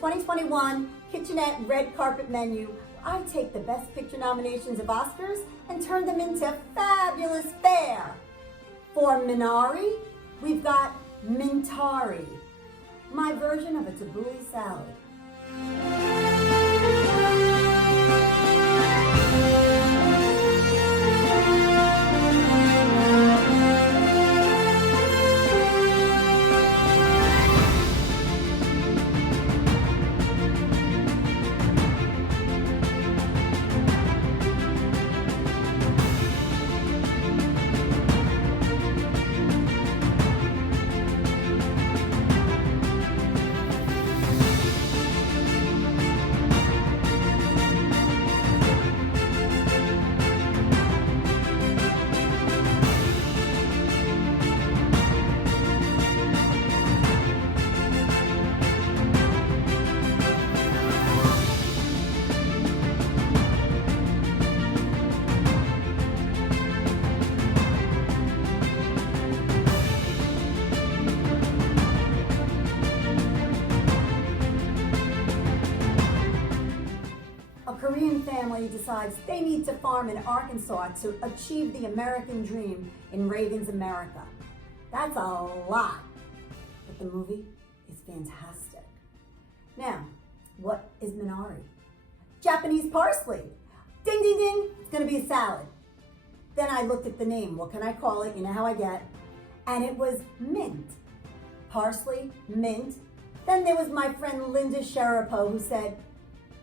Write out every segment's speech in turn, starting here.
2021 Kitchenette Red Carpet Menu, I take the Best Picture nominations of Oscars and turn them into fabulous fare. For Mintari, we've got Mintari, my version of a tabbouleh salad. A Korean family decides they need to farm in Arkansas to achieve the American dream in Reagan's America. That's a lot, but the movie is fantastic. Now, what is Mintari? Japanese parsley. Ding, ding, ding, it's gonna be a salad. Then I looked at the name. What can I call it? You know how I get. And it was mint. Parsley, mint. Then there was my friend Linda Sharapo who said,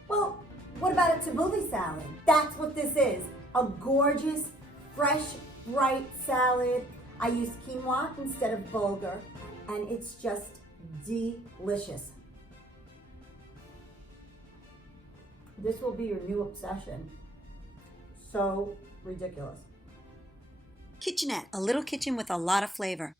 well, what about a tabbouleh salad? That's what this is. A gorgeous, fresh, bright salad. I use quinoa instead of bulgur, and it's just delicious. This will be your new obsession. So ridiculous. Kitchenette, a little kitchen with a lot of flavor.